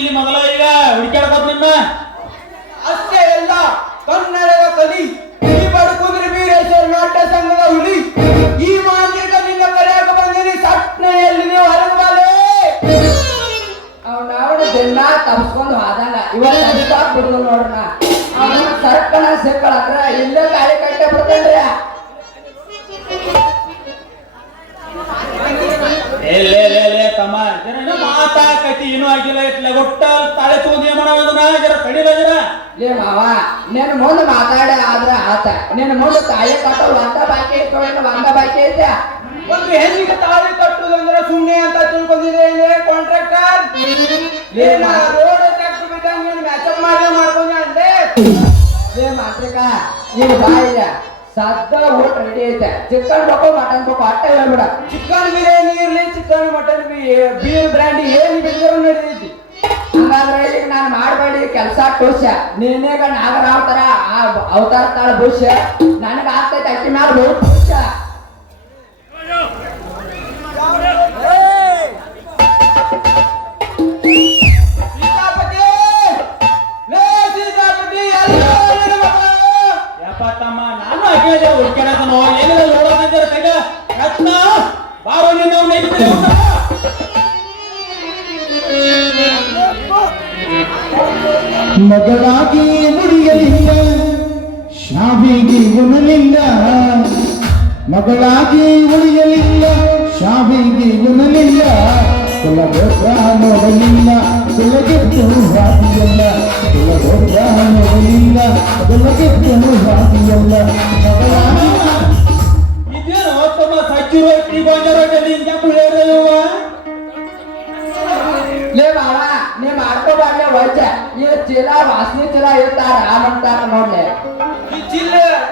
ಇಲ್ಲಿ ಮೊದಲ ಈಗ ಹುಡುಕ್ಯಾಡ್ಕೋತ ನಿನ್ನ ಅಷ್ಟೇ ಎಲ್ಲ ಕನ್ನಡದ ಕಲಿ ಈ ಬಡಕುಂದ್ರಿ ವೀರೇಶ್ವರ ನಾಟ್ಯ ಸಂಘದ ಹುಲಿ ಈ ಮಾಂತ್ರಿಕ ನಿನ್ನ ಕರೆಯಾಕ ಬಂದಿನಿ ಸಟ್ನ ಎಲ್ಲಿ ನೀವು ಹೊರಗೆ ಬಾಲೆ ಅವನ ದಿನ ತಪ್ಸ್ಕೊಂಡು ಹೋದಂಗ ಇವತ್ತು ಅಧಿಕಾರ ಬಿಡುದು ನೋಡ್ರ ಅವನ ಸರ್ಕಣ ಸಿಕ್ಕಳಂದ್ರ ಇಲ್ಲೇ ಗಾಳಿ ಕಟ್ಟೆ ಬಿಡ್ತೇನ್ರಿ ಎಲ್ಲೇ ತಮ್ಮ ಜನ ಮಾತಾಕತಿ ಏನೂ ಆಗಿಲ್ಲ ಇಟ್ಲೆ ಒಟ್ಟ ತಾಳೆ ತಗೊಂಡು ಮಾಡೋದನ್ನ ಜರ ಕಡಿಲ ಜರ ಲೇ ಮಾವ ನೀನು ಮುಂದೆ ಮಾತಾಡ ಆದ್ರ ಆತ ನೀನು ಮುಂದೆ ತಾಯಿ ಕಟ್ಟೋ ಒಂದ ಬಾಕಿ ಇಟ್ಕೊಳ್ಳಿ ಒಂದ ಬಾಕಿ ಐತೆ ಒಂದು ಹೆಣ್ಣಿಗೆ ತಾಳಿ ಕಟ್ಟುದಂದ್ರೆ ಸುಮ್ಮನೆ ಅಂತ ತಿಳ್ಕೊಂಡಿದ್ದೇನೆ ಕಾಂಟ್ರಾಕ್ಟರ್ ಏನ ರೋಡ್ ಟ್ರ್ಯಾಕ್ಟರ್ ಬಿಟ್ಟಂಗ ನೀನು ಮ್ಯಾಚಪ್ ಮಾಡ್ಕೊಂಡೆ ಅಂದೆ ಲೇ ಮಾಂತ್ರಿಕ ಈಗ ಬಾಯಿಲ್ಲ ಸದ್ದ ಊಟ ರೆಡಿ ಐತೆ ಚಿಕನ್ ಬೇಕು ಮಟನ್ ಬೇಕು ಅಟ್ಟ ಹೇಳ್ಬಿಡ ಚಿಕನ್ ಬಿರಿಯಾನಿ ಇರ್ಲಿ ಚಿಕನ್ ಮಟನ್ ಬೀರ್ ಬ್ರ್ಯಾಂಡಿ ಏನ್ ಬಿದ್ದರೂ ನಡೆದೈತಿ ಹಂಗಾದ್ರೆ ಈಗ ನಾನು ಮಾಡಬೇಡಿ ಕೆಲಸ ಖುಷ ನೀನೇಗ ನಾಗರಾವ್ ತರ ಅವತಾರ ತಾಳ ಭುಷ ನನಗ ಆಗ್ತೈತೆ ಅಕ್ಕಿ ಮ್ಯಾಲ ಬಹು ಖುಷ ಸೀತಾಪತಿ ಲೇ ಸೀತಾಪತಿ ಎಲ್ಲ ಯಪ್ಪ ತಮ್ಮ ನಾನು ಹಾಕಿದ ಹುಡುಕ್ಯಾಡಕನೋ ಏನಿಲ್ಲ ನೋಡೋಣ ಜರ ಕೈಗ ರತ್ನ ಬಾರೋ ನಿನ್ನ ಅವ್ನ ಐತಿ ಮಗಳಾಗಿ ಮುಡಿಯಲಿಲ್ಲ ಶಾವಿಗೆ ಉಣಲಿಲ್ಲ ಮಗಳಾಗಿ ಉಳಿಯಲಿಲ್ಲ ಶಾವಿಗೆ ಉಣಲಿಲ್ಲ ಕುಲಗೋತ್ರ ನೋಡಲಿಲ್ಲ ಕುಲಗೆತ್ತು ಹಾದಿಯಲ್ಲ ಕುಲಗೋತ್ರ ನೋಡಲಿಲ್ಲ ಕುಲಗೆತ್ತು ಹಾದಿಯಲ್ಲ ಮಗಳಾಗಿ ಇದೇನೋ ತಮ್ಮ ಸಜ್ಜಿ ರೊಟ್ಟಿ ಗೊಂಜ ರೊಟ್ಟಿ ಹಿಂಗೆ ಕುಳಿಯವ ಲೇ ಮಾವ ನೀ ಮಾಡ್ಕೋಬಾರ್ಲೆ ವಜ್ಜ ಈ ಚೀಲ ವಾಸನೆ ಚೀಲ ಇರ್ತಾರ ಅಂತಾರ ನೋಡ್ಲೆ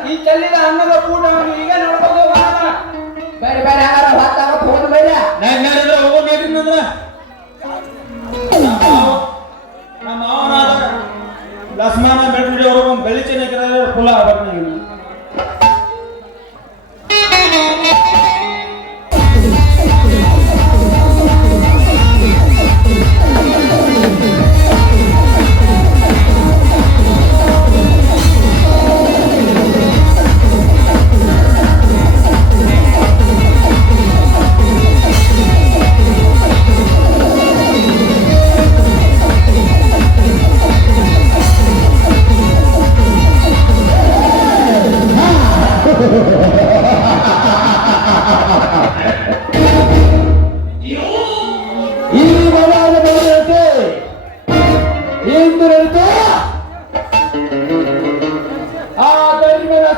ಈ ಚೆಲ್ಲಿದ ಅನ್ನದ ಕೂಟ ಈಗ ನೋಡ್ಕೊಂಡು ಹೋಗೋಣ ಬೇರೆ ಬೇರೆ ಯಾರ ಹೊತ್ತಾಗ ಫೋನ್ ಬೇಡ ನಡ್ರ ಹೋಗೋ ನಡ್ರಿ ನಂದ್ರ ನಮ್ಮ ಮಾವನಾದ ಲಸ್ಮಾನ ಬೆಳ್ಬಿಡಿ ಅವರು ಬೆಳಿ ಚೆನ್ನಕಿರ ಫುಲ್ ಆಗ್ಬೇಕು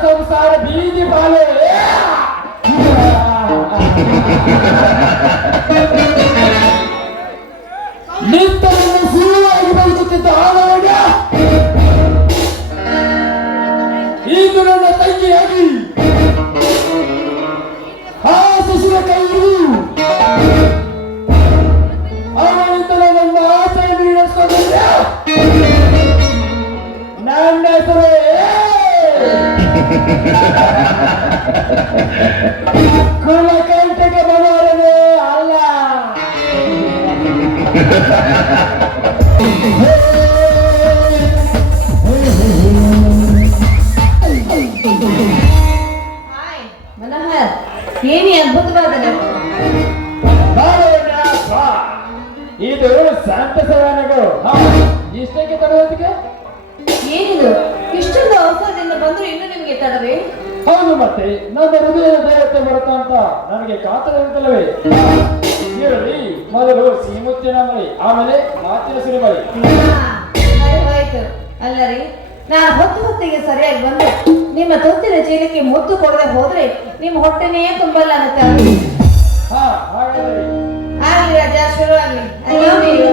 ಸಂಸಾರ ಬೀದಿ ಬಾಲೆ ನಿಂತರನ್ನು ಸುಳ್ಳುವಾಗಿ ಬದುಕುತ್ತಿದ್ದ ಆನವಾಗ ಈಗ ನನ್ನ ತಂಗಿಯಾಗಿ ಆ ಶಿಶುರ ಕೈ ಅವನಿಂದಲೇ ನನ್ನ ಆಸೆಯನ್ನು ಈಡೇರಿಸಿಕೊಂಡ್ರೆ ನನ್ನ ಹೆಸರು ಕುಲಕಂಠಕ ಮನೋರಮೆ ಅಲ್ಲ ಮನೋಹರ್ ಏನಿ ಅದ್ಭುತವಾದ ಇದು ಶಾಂತ ಸವಾನಗಳು ಇಷ್ಟಕ್ಕೆ ತಡೆಯೋದಕ್ಕೆ ಏನಿದು ಇಷ್ಟೊಂದು ಅವಸರದಿಂದ ಬಂದ್ರು ಇನ್ನು ನಿಮ್ಗೆ ತಡವೇ? ಹೌದು, ಮತ್ತೆ ನನ್ನ ಹೃದಯದ ದೇವತೆ ಬರುತ್ತಾ ಅಂತ ನನಗೆ ಕಾತರ ಇರುತ್ತಲ್ಲವೇ? ಇರಲಿ, ಮೊದಲು ಸಿಹಿಮುತ್ತಿನ ಮಳಿ, ಆಮೇಲೆ ಮಾತಿನ ಸಿರಿಮಳಿ. ಹೋಯ್ತು ಅಲ್ಲರಿ, ನಾನು ಹೊತ್ತಿಗೆ ಸರಿಯಾಗಿ ಬಂದು ನಿಮ್ಮ ತೊತ್ತಿನ ಚೀಲಕ್ಕೆ ಮುತ್ತು ಕೊಡದೆ ಹೋದ್ರೆ ನಿಮ್ಮ ಹೊಟ್ಟೆನೇ ತುಂಬಲ್ಲ ಅನ್ನತ್ತೆ. ಹಾ, ಹಾಗಾದ್ರೆ ಆಗ್ಲಿ ರಾಜ, ಶುರು ಆಗ್ಲಿ. ಅಯ್ಯೋ ನೀವು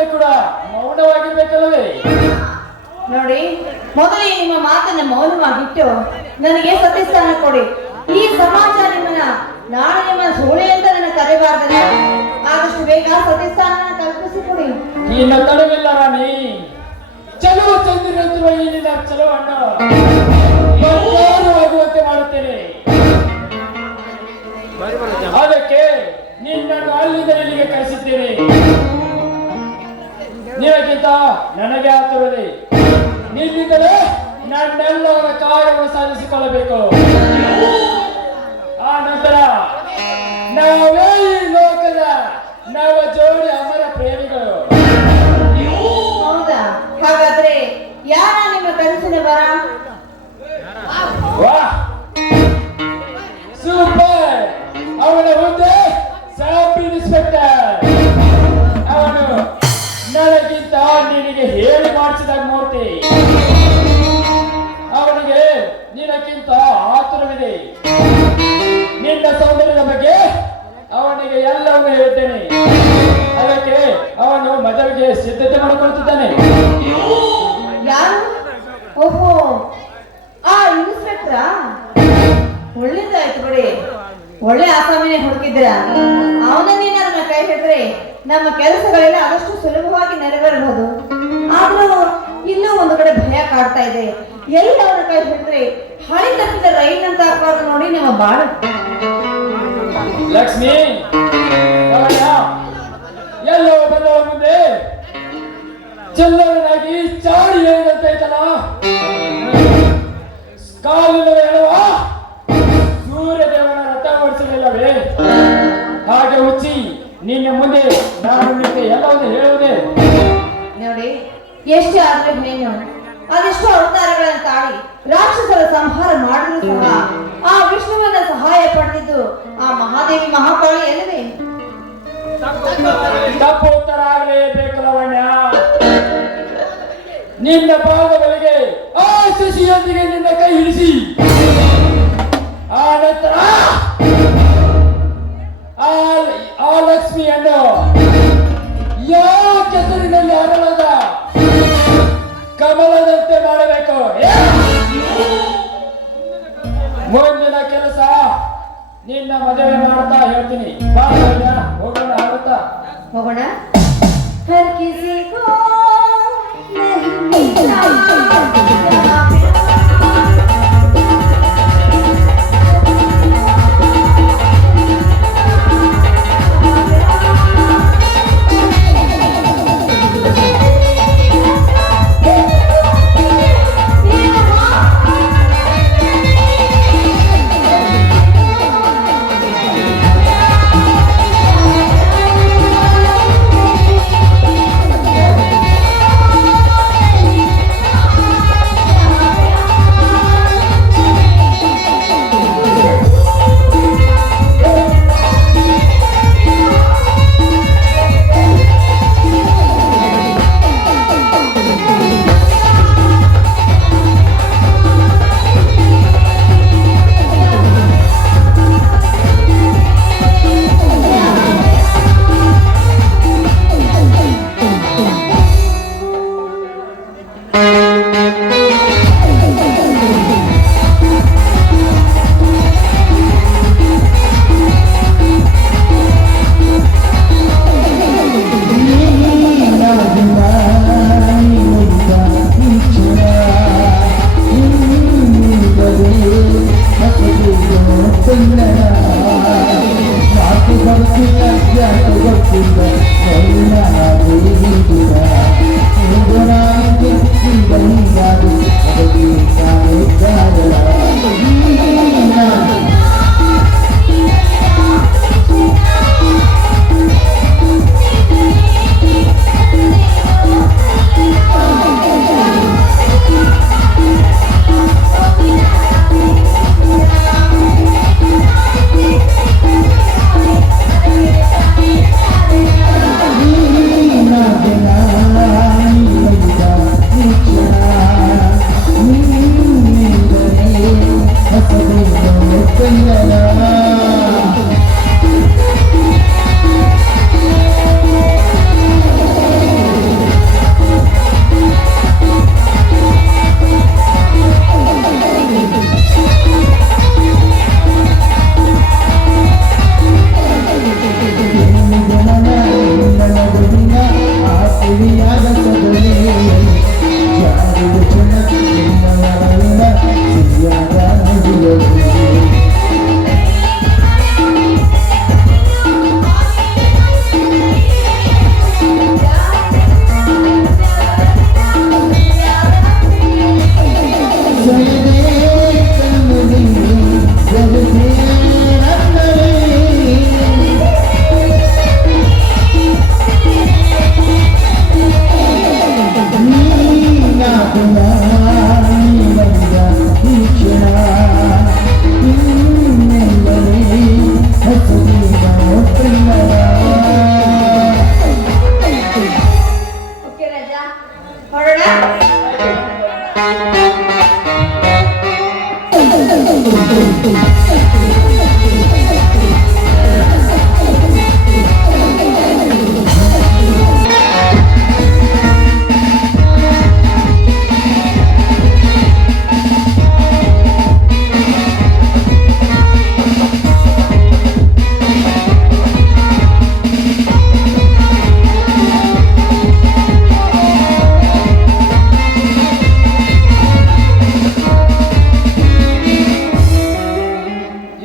ಮೇಲೆ ಕೂಡ ಮೌನವಾಗಿರ್ಬೇಕಲ್ಲವೇ? ನೋಡಿ, ಮೊದಲೇ ನಿಮ್ಮ ಮಾತನ್ನ ಮೌನವಾಗಿಟ್ಟು ನನಗೆ ಸತ್ಯಸ್ಥಾನ ಕೊಡಿ. ಈ ಸಮಾಜ ನಿಮ್ಮನ್ನ ನಾಳೆ ನಿಮ್ಮ ಸೋಳೆ ಅಂತ ನನ್ನ ಕರೆಬಾರ್ದಲ್ಲ. ಆದಷ್ಟು ಬೇಗ ಸತ್ಯಸ್ಥಾನ ಕಲ್ಪಿಸಿಕೊಡಿ. ನಿನ್ನ ತಡವಿಲ್ಲ ರಾಣಿ. ಚಲೋ ಚಂದಿರಂತಿರುವ ಈ ನಿನ್ನ ಚಲೋವನ್ನು ಆಗುವಂತೆ ಮಾಡುತ್ತೇನೆ. ಅದಕ್ಕೆ ನಿನ್ನನ್ನು ಅಲ್ಲಿಂದ ಇಲ್ಲಿಗೆ ಕಳಿಸಿದ್ದೇನೆ. ನಿನಗಿಂತ ನನಗೆ ಆತುರದೆ. ನಿನ್ನಿಂದಲೇ ನನ್ನೆಲ್ಲರ ಕಾರ್ಯವನ್ನು ಸಾಧಿಸಿಕೊಳ್ಳಬೇಕು. ಆ ನಂತರ ನಾವೇ ಈ ಲೋಕದ ನವ ಜೋಡಿ ಅಮರ ಪ್ರೇಮಿಗಳು. ಹೌದಾ? ಹಾಗಾದ್ರೆ ಯಾರ ನಿಮ್ಮ ಕನಸಿನ ಬರ? ವಾಹ್, ಸೂಪರ್! ಅವನ ಹುದ್ದೆ ಸಬ್ ಇನ್ಸ್ಪೆಕ್ಟರ್. ಅವನು ನನಗಿಂತ ನಿನಗೆ ಹೇಳಿ ಮಾಡಿಸಿದಾಗ ಮೂರ್ತಿ. ಅವನಿಗೆ ನಿನಕ್ಕಿಂತ ಆತುರವಿದೆ. ನಿನ್ನ ಸೌಂದರ್ಯದ ಬಗ್ಗೆ ಅವನಿಗೆ ಎಲ್ಲವನ್ನೂ ಹೇಳ್ತೇನೆ. ಅದಕ್ಕೆ ಅವನು ಮದುವೆಗೆ ಸಿದ್ಧತೆ ಮಾಡಿಕೊಳ್ಳುತ್ತಿದ್ದಾನೆ. ಯಾರು? ಓಹೋ, ಆ ಇನ್ಸ್ಪೆಕ್ಟ್ರ? ಒಳ್ಳೇದಾಯ್ತು ಬಿಡಿ. ಒಳ್ಳೆ ಆಸಾಮಿನೇ ಹುಡುಕಿದ್ರ. ಅವನನ್ನೇ ನನ್ನ ಕೈ ಹಿಡಿದ್ರೆ ನಮ್ಮ ಕೆಲಸಗಳೆಲ್ಲ ಆದಷ್ಟು ಸುಲಭವಾಗಿ ನೆರವೇರಬಹುದು. ಆದ್ರೂ ಇನ್ನೂ ಒಂದು ಕಡೆ ಭಯ ಕಾಡ್ತಾ ಇದೆ. ಎಲ್ಲಿ ಅವನ ಕೈ ಹಿಡಿದ್ರೆ ಹಳಿ ತಪ್ಪಿದ ರೈಲ್ ಅಂತ ಆಗ್ಬಾರ್ದು ನೋಡಿ ನಮ್ಮ ಬಾಳು. ಲಕ್ಷ್ಮಿ, ಎಲ್ಲೋ ಬಂದವ ಮುಂದೆ ಚೆಲ್ಲವನಾಗಿ ಚಾಡಿ ಹೇಳಿದಂತೈತಲ್ಲ. ಕಾಲಿನ ಹೇಳುವ ಸೂರ್ಯದೇವನ ರಥ ಓಡಿಸಲಿಲ್ಲವೇ? ಹಾಗೆ ಹುಚ್ಚಿ ನಿನ್ನ ಮುಂದೆ ನಾನು ನಿಮಗೆ ಎಲ್ಲವನ್ನು ಹೇಳುವುದೇ. ನೋಡಿ, ಎಷ್ಟು ಆದ್ರೂ ಏನು, ಅದೆಷ್ಟು ಅವತಾರಗಳನ್ನು ತಾಳಿ ರಾಕ್ಷಸರ ಸಂಹಾರ ಮಾಡಿದ್ರು ಸಹ ಆ ವಿಷ್ಣುವನ್ನ ಸಹಾಯ ಪಡೆದಿದ್ದು ಆ ಮಹಾದೇವಿ ಮಹಾಕಾಳಿ ಅಲ್ಲವೇ? ತಪ್ಪು ಉತ್ತರ ಆಗಲೇಬೇಕಲ್ಲವಣ್ಣ. ನಿನ್ನ ಪಾದಗಳಿಗೆ ಆ ಶಶಿಯೊಂದಿಗೆ ನಿನ್ನ ಕೈ ಹಿಡಿಸಿ ಆ ನಂತರ ಆ ಲಕ್ಷ್ಮಿಯನ್ನು ಯಾವ ಕೆಸರಿನಲ್ಲಿ ಅರಳದ ಕಮಲದಂತೆ ಮಾಡಬೇಕು. ಮುಂದಿನ ಕೆಲಸ ನಿನ್ನ ಮದುವೆ ಮಾಡ್ತಾ ಹೇಳ್ತೀನಿ. ಬಾ ಹೋಗೋಣ. ಆಗುತ್ತಾ? ಹೋಗೋಣ. ಹರ್ ಕಿಸಿ ಕೋ ನಹೀ ಹೊರಡ.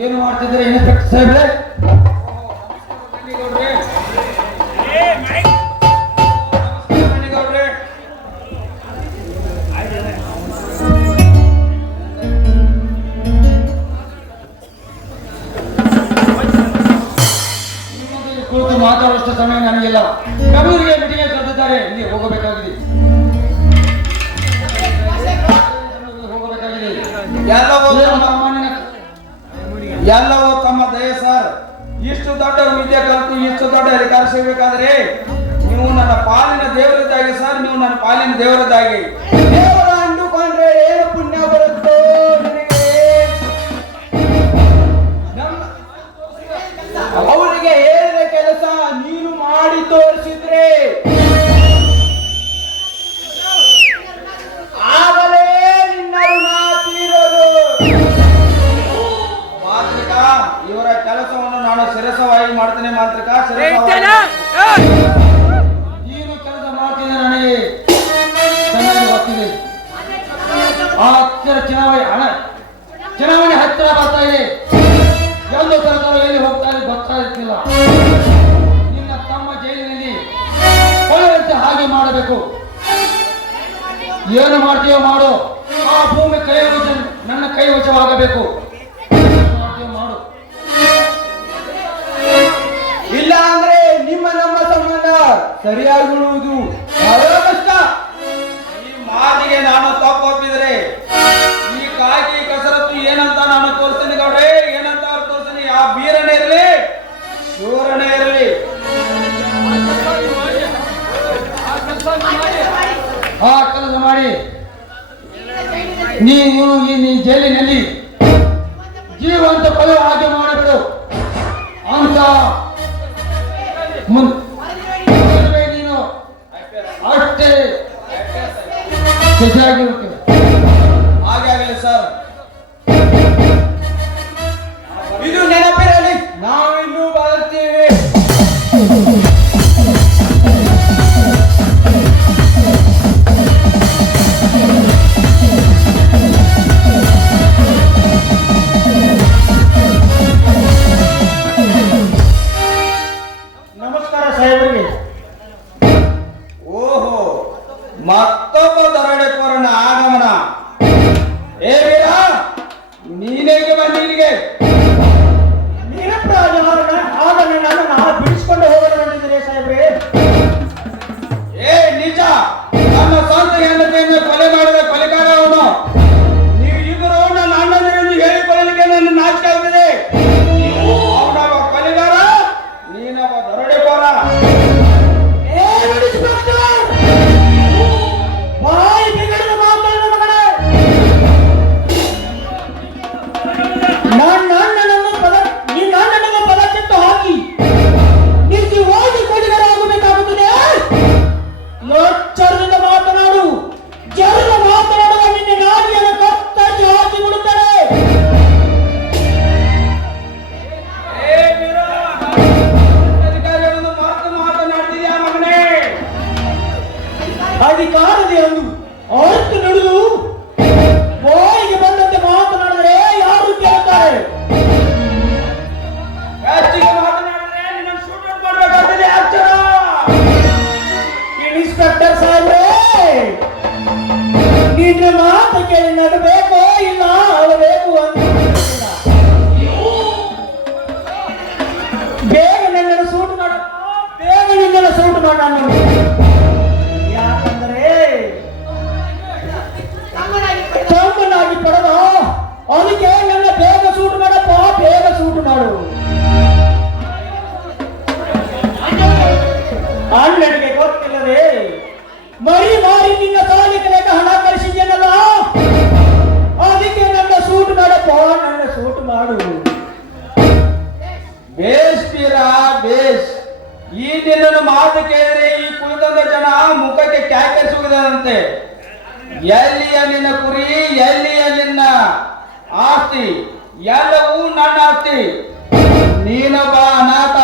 ಏನು ಮಾಡ್ತಿದ್ರೆ ಇನ್ಸ್ಪೆಕ್ಟರ್ ಸಾಹೇಬ್ರೆ? ನಿಮ್ಮೊಂದಿಗೆ ಕುಳಿತು ಮಾತಾಡುವಷ್ಟು ಸಮಯ ನನಗಿಲ್ಲ. ಕಬೂರಿಗೆ ಮೀಟಿಂಗ್ ಕರೆದಿದ್ದಾರೆ, ಇಲ್ಲಿ ಹೋಗಬೇಕಾಗಿದೆ. ಹೋಗಬೇಕಾಗಿದೆ. ಎಲ್ಲವೂ ತಮ್ಮ ದಯ ಸರ್. ಇಷ್ಟು ದೊಡ್ಡ ವಿದ್ಯೆ ಕಲಿತು ಇಷ್ಟು ದೊಡ್ಡ ಅಧಿಕಾರ ಸಿಗಬೇಕಾದ್ರೆ ನೀವು ನನ್ನ ಪಾಲಿನ ದೇವರದ್ದಾಗಿ ಸರ್, ನೀವು ನನ್ನ ಪಾಲಿನ ದೇವರದ್ದಾಗಿ. ದೇವರ ಅಂದುಕೊಂಡ್ರೆ ಏನು ಪುಣ್ಯ ಬರುತ್ತೋ ನಿನಗೆ. ಅವರಿಗೆ ಹೇಳಿದ ಕೆಲಸ ನೀನು ಮಾಡಿ ತೋರಿಸಿದ್ರೆ ಆಗಲೇ ನಿನ್ನ ಋಣ ತೀರೋದು. ಮಾಂತ್ರಿಕ, ಇವರ ಕೆಲಸವನ್ನು ನಾನು ಶಿರಸವಾಗಿ ಮಾಡ್ತೇನೆ. ಮಾಂತ್ರಿಕ, ನೀನು ಕೆಲಸ ಮಾಡ್ತಿದ್ದೆ ನನಗೆ ಚೆನ್ನಾಗಿ ಗೊತ್ತಿದೆ. ಆ ಹತ್ತಿರ ಚುನಾವಣೆ ಹತ್ತಿರ ಬರ್ತಾ ಇದೆ. ಎಂದು ಸರ್ಕಾರ ಎಲ್ಲಿ ಹೋಗ್ತಾ ಇದೆ ಗೊತ್ತಾಗುತ್ತಿಲ್ಲ. ನಿನ್ನ ತಮ್ಮ ಜೈಲಿನಲ್ಲಿ ಕೊಳೆಯಂತೆ ಹಾಗೆ ಮಾಡಬೇಕು. ಏನು ಮಾಡ್ತೀಯೋ ಮಾಡು. ಆ ಭೂಮಿ ನನ್ನ ಕೈ ವಶವಾಗಬೇಕು. ಮಾಡು. ಇಲ್ಲ ಅಂದ್ರೆ ನಿಮ್ಮ ನಮ್ಮ ಸಂಬಂಧ ಸರಿಯಾಗಿ ಉಳುವುದು ಬಹಳ ಕಷ್ಟ. ಈ ಮಾತಿಗೆ ನಾನು ತಪ್ಪೊಪ್ಪಿದರೆ ಈ ಕಾಕಿ ಕಸರತ್ತು ಏನಂತ ನಾನು ತೋರಿಸ್ತೇನೆ ಗೌಡ್ರೆ, ಏನಂತ ಅವ್ರು ತೋರಿಸ್ತೀನಿ. ಆ ಬೀರನೇ ಇರಲಿ ಶೂರನೇ ಇರಲಿ, ಆ ಕೆಲಸ ಮಾಡಿ ನೀನು ಈ ಜೈಲಿನಲ್ಲಿ ಜೀವಂತ ಕೊಲೆ ಹಾಗೆ ಮಾಡಿಬಿಡು ಅಂತ ನೀನು ಅಷ್ಟೇ ಖುಷಿಯಾಗಿರುತ್ತೇವೆ. ಹಾಗೆ ಆಗಲಿ ಸರ್. ಇದು ನೆನಪಿರಲಿ, ನಾವು ಇನ್ನೂ ಬಾಳುತ್ತೇವೆ. ನಮಸ್ಕಾರ ಸಾಹೇಬರಿಗೆ. ಓಹೋ, ಮತ್ತೊಬ್ಬ ದರೋಡೆಕೋರನ ಆಗಮನ. ಏ ವೀರ, ನೀನೇಗೆ ಬಂದಿಲ್ಲಿಗೆ? ಆಗ ನಾನು ಬಿಡಿಸ್ಕೊಂಡು ಹೋಗಲು ಬಂದಿದ್ದೀರಿ ಸಾಹೇಬ್ರೆ. ಏ ನಿಜ, ನನ್ನ ಸ್ವಂತ ಹೆಂಡತಿಯನ್ನು ಕೊಲೆ ಮಾಡಿದ ಕೊಲೆಗಾರ ಅವನು. ನೀವು ಇಬ್ಬರು ನನ್ನ ಅಣ್ಣಂದಿರೆಂದು ಹೇಳಿಕೊಳ್ಳಲಿಕ್ಕೆ ನನ್ನ ನಾಚಿಕೆ ಆಗ್ತದೆ. ಅವನೊಬ್ಬ ಕೊಲೆಗಾರ, ನೀನೊಬ್ಬ ದರೋಡೆಕೋರ. ಬಾಯಿ ಬಿಗಡದ ಮಾತಾಡಿದ ಮಗನೇ. ನನ್ನ ಅಣ್ಣನನ್ನು ಪದಕ್ಕಿಟ್ಟು ಹಾಕಿ ನಿಜವಾಗಿ ಕೊಲೆಗಾರರಾಗಬೇಕಾಗುತ್ತದೆ. ಎಚ್ಚರದಿಂದ ಮಾತನಾಡು. ಜರುಗ ಮಾತನಾಡುವ ನಿನ್ನ ನಾಡಿಯನ್ನು ಕತ್ತರಿಸಿ ಹಾಕಿ ಬಿಡುತ್ತಾರೆ. ಏ ವೀರ, ಅಧಿಕಾರಿಗಳನ್ನು ಮರೆತು ಮಾತನಾಡ್ತಿದ್ಯಾ ಮಗನೇ? ಅಧಿಕಾರದ ಎಂದು ಅರ್ಥ ನುಡಿದು ಬಾಯಿಗೆ ಬಂದಂತೆ ಮಾತನಾಡಿದರೆ ಯಾರು ಕೇಳುತ್ತಾರೆ? ಹೆಚ್ಚಿಗೆ ಮಾತನಾಡಿದ್ರೆ ನಿನ್ನ ಶೂಟ್ ಮಾಡಬೇಕಾಗ್ತದೆ. ಅಕ್ಷರ ಇನ್ಸ್ಪೆಕ್ಟರ್ ಸಾಹೇಬ್ರೆ, ನಿನ್ನ ಮಾತು ಕೇಳಿ ನಗಬೇಕೋ ಇಲ್ಲ ಅಳಬೇಕು ಅಂತ ಬೇಗ ನನ್ನನ್ನು ಸೂಟ್ ಮಾಡ, ಬೇಗ ನಿನ್ನನ್ನು ಸೂಟ್ ಮಾಡ. ಯಾಕಂದ್ರೆ ತಮ್ಮನಾಗಿ ಪಡೆದ ಅದಕ್ಕೆ ನನ್ನ ಬೇಗ ಸೂಟ್ ಮಾಡಪ್ಪ, ಬೇಗ ಸೂಟ್ ಮಾಡು. ಅಣ್ಣನಿಗೆ ಗೊತ್ತಿಲ್ಲದೆ ಮರಿ ಮಾರಿ ನಿನ್ನ ಸಾಲಿ ಕಲೆಗೆ ಹಣ ಕಳಿಸಿದ್ದೇನಲ್ಲ, ಅದಕ್ಕೆ ನನ್ನ ಸೂಟ್ ಮಾಡಪ್ಪ, ನನ್ನ ಸೂಟ್ ಮಾಡು. ಬೇಸ್ ತೀರ ಬೇಸ್. ಈ ದಿನ ಮಾತು ಕೇಳಿದ್ರೆ ಈ ಕುಳಿತಂದ ಜನ ಮುಖಕ್ಕೆ ಕ್ಯಾಕರಿಸುವುದಂತೆ. ಎಲ್ಲಿಯ ನಿನ್ನ ಕುರಿ, ಎಲ್ಲಿಯ ನಿನ್ನ ಆಸ್ತಿ, ಎಲ್ಲವೂ ನನ್ನ ಆಸ್ತಿ. ನೀನೊಬ್ಬ ಅನಾಥ,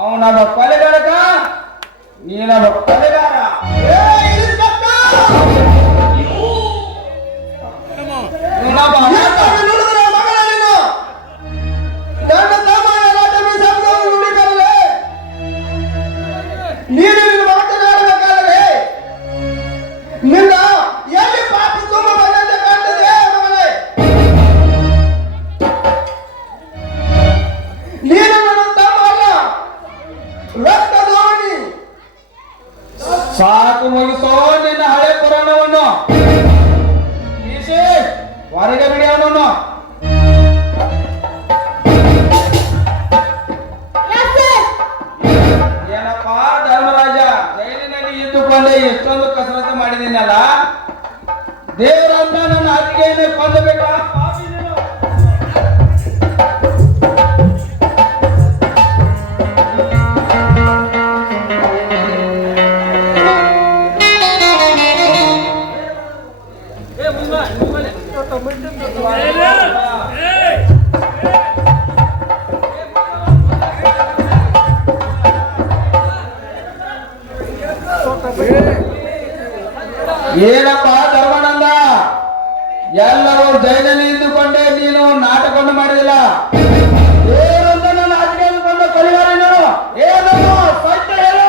ಅವನೊಬ್ಬ ಕೊಲೆಗಾರಕ, ನೀನೊಬ್ಬ ಕೊಲೆಗಾರ. ಇವನೊಬ್ಬ ಅನಾಥ. ನೀನು ಮಾತನಾಡಬೇಕಾದರೆ ನಿನ್ನ ಎಲ್ಲಿ ಪಾಪ ತುಂಬ ಬಂದಂತೆ ಕಾಣ್ತದೆ ಮಗಳೇ. ನೀನು ನನ್ನ ತಮ್ಮ ಅಲ್ಲ, ರಕ್ತದೋಣಿ. ಸಾಕು, ಮುಗಿಸೋ ನಿನ್ನ ಹಳೆ ಪುರಾಣವನ್ನು. ಈಸೆ ಹೊರಗೆ ಬಿಡಿ ಅವನನ್ನು. ಏನಪ್ಪ ಧರ್ಮರಾಜ, ಜೈಲಿನಲ್ಲಿ ಇದ್ದುಕೊಂಡೆ ಎಷ್ಟೊಂದು ಕಸರತ್ತು ಮಾಡಿದ್ದೀನಲ್ಲ, ದೇವರನ್ನ ನನ್ನ ಅತ್ತಿಗೆಯನ್ನು ಕೊಂದುಬಿಟ್ಟ ಪಾಪಿ ನೀನು. ಏನಪ್ಪ ಧರ್ಮಾನಂದ, ಎಲ್ಲರೂ ಜೈಲಲ್ಲಿ ಇದ್ದುಕೊಂಡೆ ನೀನು ನಾಟಕವನ್ನು ಮಾಡಿದಿಲ್ಲ. ದೇವರನ್ನ ನನ್ನ ಅತ್ತಿಗೆ ಅಂದುಕೊಂಡು ಕೊಲೆಗಾರ ನೀನು. ಏನನ್ನು ಸತ್ಯ ಹೇಳು.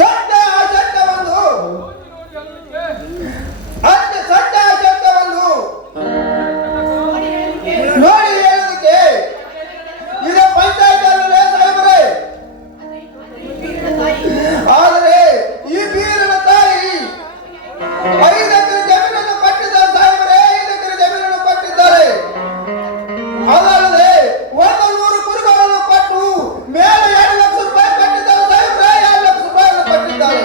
ಸತ್ಯ ಅಸತ್ಯ ಒಂದು, ಸತ್ಯ ಅಸತ್ಯ ಒಂದು ನೋಡಿ ಹೇಳೋದಕ್ಕೆ ಇದು ಪಂಚಾಯತ್ ಅಲ್ಲದೆ ಸಾಹೇಬರೇ. ಆದರೆ ಈ ಬೀರನ ತಾಯಿ 5 ಎಕರೆ ಜಮೀನನ್ನು ಕೊಟ್ಟಿದ್ದಾರೆ ಸಾಹೇಬರೇ, 5 ಎಕರೆ ಜಮೀನನ್ನು ಕೊಟ್ಟಿದ್ದಾರೆ. ಅದಲ್ಲದೆ 100 ಕುರಿಗಳನ್ನು ಕೊಟ್ಟು ಮೇಲೆ 2 ಲಕ್ಷ ರೂಪಾಯಿ ಕೊಟ್ಟಿದ್ದಾರೆ ಸಾಹೇಬರೇ, 2 ಲಕ್ಷ ರೂಪಾಯಿಯನ್ನು ಕೊಟ್ಟಿದ್ದಾರೆ.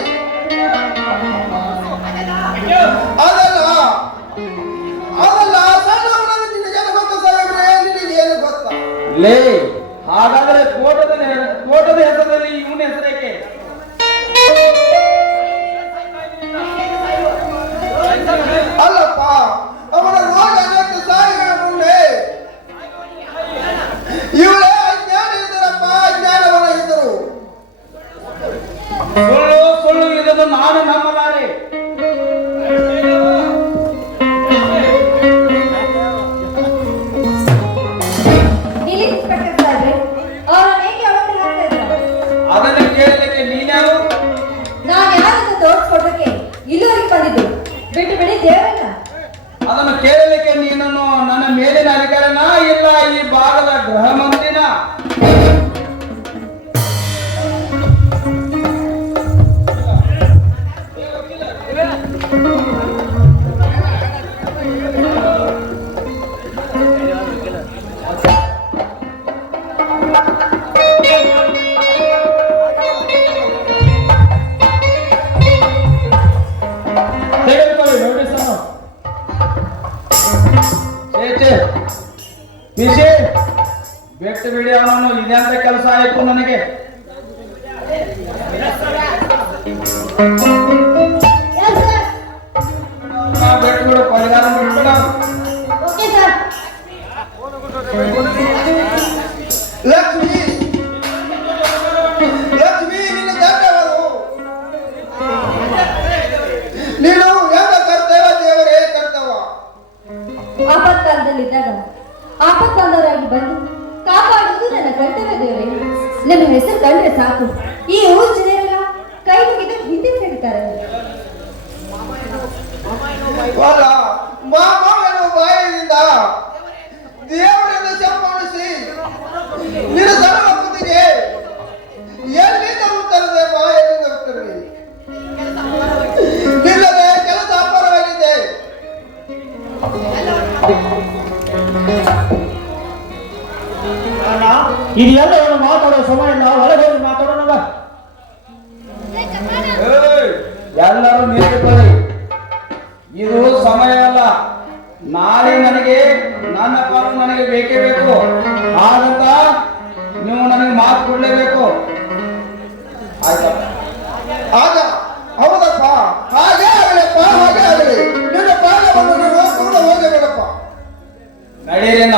ಅದಲ್ಲ ಸಣ್ಣವನನ್ನು ನಿನಗೇನು ಗೊತ್ತಾ ಸಾಹೇಬ್ರೆ, ನಿನಗೆ ಏನು ಗೊತ್ತಾ? ಲೇ, ಹಾಗಾದ್ರೆ ತೋಟದ ಹೆಸರಲ್ಲಿ ಇವನ ಹೆಸರೇಕೆ? ಅಲ್ಲಪ್ಪ, ಅವನ ರೋಗ ಅನೇಕ ಸಾಯಿಗಳ ಮುಂದೆ ಇವಳೇ ಅಜ್ಞಾನ ಇದ್ದರಪ್ಪ, ಅಜ್ಞಾನವನ ಇದ್ದರು. ಸುಳ್ಳು ಸುಳ್ಳು, ಇದನ್ನು ನಾನು ನಂಬಲಾರೆ. ಇಲ್ಲಿ ಇನ್ಸ್ಪೆಕ್ಟರ್ ಸಾಹೇಬ್ರೆ, ಅವ್ರನ್ನ ಹೇಗೆ ಅವತ್ತು ಹಾಕ್ತಾ ಇದ್ರು? ಅದನ್ನು ಕೇಳಲಿಕ್ಕೆ ನೀನ್ಯಾರು? ನಾನು ಯಾರನ್ನು ತೋರಿಸ್ಕೊಡೋಕೆ ಇಲ್ಲಿವರೆಗೆ ಬಂದಿದ್ದು, ಬಿಟ್ಟು ಬಿಡಿ ದೇವರನ್ನ. ಅದನ್ನು ಕೇಳಲಿಕ್ಕೆ ನೀನನ್ನು ನನ್ನ ಮೇಲಿನ ಅಧಿಕಾರನ, ಇಲ್ಲ ಈ ಭಾಗದ ಗೃಹ ಮಂತ್ರಿನ? ತೆಗೆದುಕೊಳ್ಳಿ ನೋಟಿಸ್ ಅನ್ನು. ಬಿಸಿ ಬಿಟ್ಟು ಬಿಡಿ ಅವನನ್ನು. ಇದೆಂತ ಕೆಲಸ ಆಯ್ತು ನನಗೆ? ಬಿಟ್ಟು ಬಿಡು, ಕೊಲೆಗಾರ ಬಿಟ್ಬಿಡ. Okay sir. ಲಕ್ಷ್ಮಿ, ಲಕ್ಷ್ಮಿ ನಿನ್ನ ದಂಡಗಳು. ನೀನು ಎಂದ ಕರ್ತವ್ಯ ದೇವರೇ ಕರ್ತವ್ಯ. ಆಪತ್ಕಾಲದಲ್ಲಿದ್ದಾಗ ಆಪತ್ಕಾಲದವರಾಗಿ ಬಂದು ಕಾಪಾಡುವುದು ನನ್ನ ಕರ್ತವ್ಯ ದೇವರೇ. ನಿಮ್ಮ ಹೆಸರು ಕಂಡ್ರೆ ಸಾಕು, ಈ ಊರು ಜನರೆಲ್ಲ ಕೈ ಮುಗಿದು ಹಿಂದೆ ಸರಿತಾರೆ. ಅಲ್ಲ, ಮಾಮ ಎನ್ನುವ ಬಾಯಿಯಿಂದ ದೇವರಿಂದ ಸಂಪಾದಿಸಿ ನಿನ್ನ ಸರಳ ಕುತ್ತಿಗೆ ಎಲ್ಲಿಂದ ಉತ್ತರದೆ ಬಾಯಿಯಿಂದ ಉತ್ತರವಿ. ನಿಲ್ಲದೆ ಕೆಲಸ ಅಪಾರವಾಗಿದೆ. ಅಣ್ಣ, ಇದೆಲ್ಲವನ್ನು ಮಾತಾಡೋ ಸಮಯ ಇಲ್ಲ, ಒಳಗೆ ಹೋಗಿ ಮಾತಾಡೋಣ. ನಾಳೆ ನನಗೆ ನನ್ನ ಪಾಲು ನನಗೆ ಬೇಕೇ ಬೇಕು. ಹಾಗಂತ ನೀವು ನನಗೆ ಮಾತು ಕೊಡ್ಲೇಬೇಕು. ಆಯ್ತಾ? ಆಗ ಹೌದಪ್ಪ, ಹಾಗೆ ಆಗಲಪ್ಪ, ಹಾಗೆ ಆಗಲಿ. ನಿನ್ನ ಪಾಲವನ್ನು ನೀನು ಕೂಡ ಹೋಗಬೇಕಪ್ಪ. ನಡೀರೇನ